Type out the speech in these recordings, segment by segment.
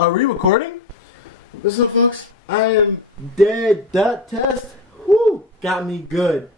Are we recording? What's up, folks? I am dead. That test, got me good.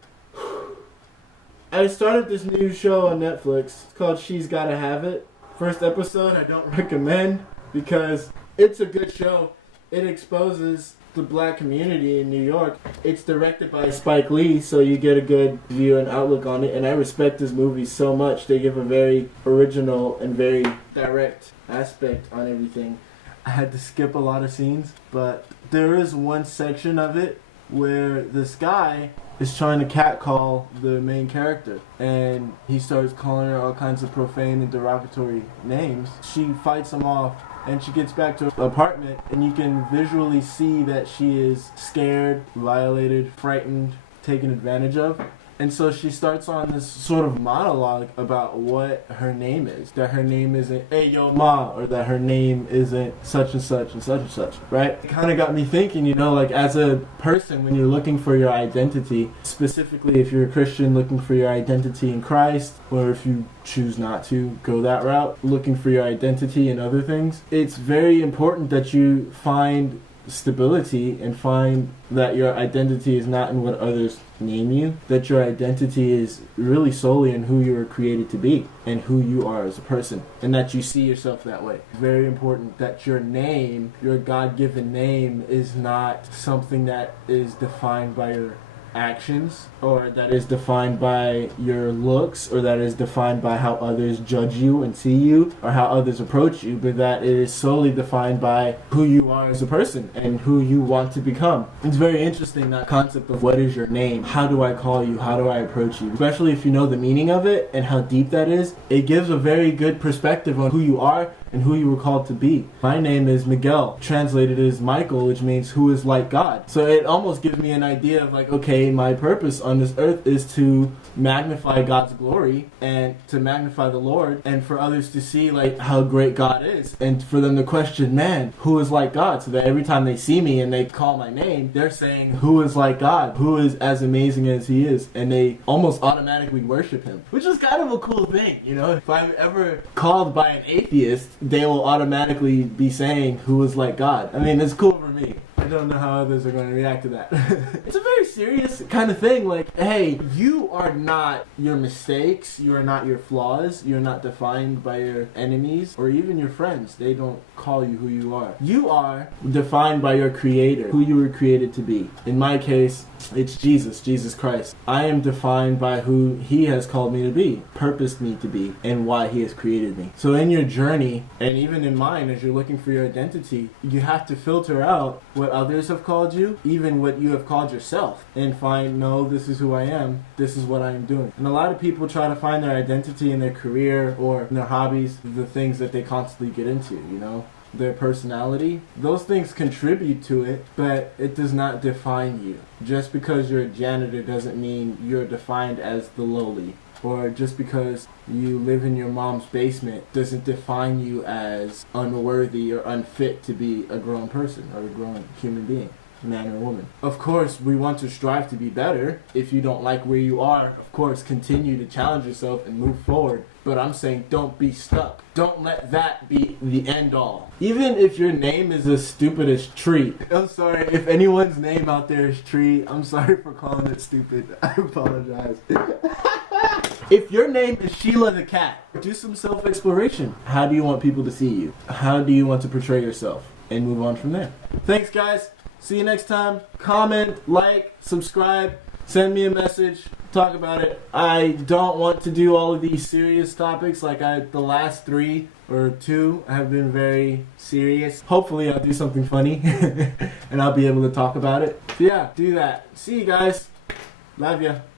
I started this new show on Netflix. It's called She's Gotta Have It. First episode I don't recommend because it's a good show. It exposes the black community in New York. It's directed by Spike Lee, so you get a good view and outlook on it. And I respect this movie so much. They give a very original and very direct aspect on everything. I had to skip a lot of scenes, but there is one section of it where this guy is trying to catcall the main character, and he starts calling her all kinds of profane and derogatory names. She fights him off, and she gets back to her apartment, and you can visually see that she is scared, violated, frightened, taken advantage of. And so she starts on this sort of monologue about what her name is. That her name isn't, hey, yo, ma, or that her name isn't such and such and such and such, right? It kind of got me thinking, like as a person, when you're looking for your identity, specifically if you're a Christian looking for your identity in Christ, or if you choose not to go that route, looking for your identity in other things, it's very important that you find stability and find that your identity is not in what others name you, that your identity is really solely in who you were created to be and who you are as a person, and that you see yourself that way. It's very important that your name, your God-given name, is not something that is defined by your actions, or that is defined by your looks, or that is defined by how others judge you and see you, or how others approach you, but that it is solely defined by who you are as a person and who you want to become. It's very interesting, that concept of what is your name, how do I call you, how do I approach you, especially if you know the meaning of it and how deep that is. It gives a very good perspective on who you are and who you were called to be. My name is Miguel, translated as Michael, which means who is like God. So it almost gives me an idea of like, okay, my purpose on this earth is to magnify God's glory and to magnify the Lord, and for others to see like how great God is, and for them to question, man, who is like God? So that every time they see me and they call my name, they're saying, who is like God? Who is as amazing as he is? And they almost automatically worship him, which is kind of a cool thing, If I'm ever called by an atheist, they will automatically be saying, who is like God? I mean, it's cool for me. I don't know how others are going to react to that. It's a very serious kind of thing. Like, hey, you are not your mistakes. You are not your flaws. You're not defined by your enemies or even your friends. They don't call you who you are. You are defined by your Creator, who you were created to be. In my case, it's Jesus Christ. I am defined by who he has called me to be, purposed me to be, and why he has created me. So in your journey, and even in mine, as you're looking for your identity, you have to filter out what others have called you, even what you have called yourself, and find, no, this is who I am, this is what I am doing. And a lot of people try to find their identity in their career or in their hobbies, the things that they constantly get into, their personality. Those things contribute to it, but it does not define you. Just because you're a janitor doesn't mean you're defined as the lowly. Or just because you live in your mom's basement doesn't define you as unworthy or unfit to be a grown person or a grown human being, man or woman. Of course, we want to strive to be better. If you don't like where you are, of course, continue to challenge yourself and move forward. But I'm saying don't be stuck. Don't let that be the end all. Even if your name is as stupid as Tree. I'm sorry, if anyone's name out there is Tree, I'm sorry for calling it stupid. I apologize. If your name is Sheila the Cat, do some self-exploration. How do you want people to see you? How do you want to portray yourself? And move on from there. Thanks, guys. See you next time. Comment, like, subscribe, send me a message, talk about it. I don't want to do all of these serious topics like the last 3 or 2 have been very serious. Hopefully I'll do something funny and I'll be able to talk about it. So yeah, do that. See you guys. Love ya.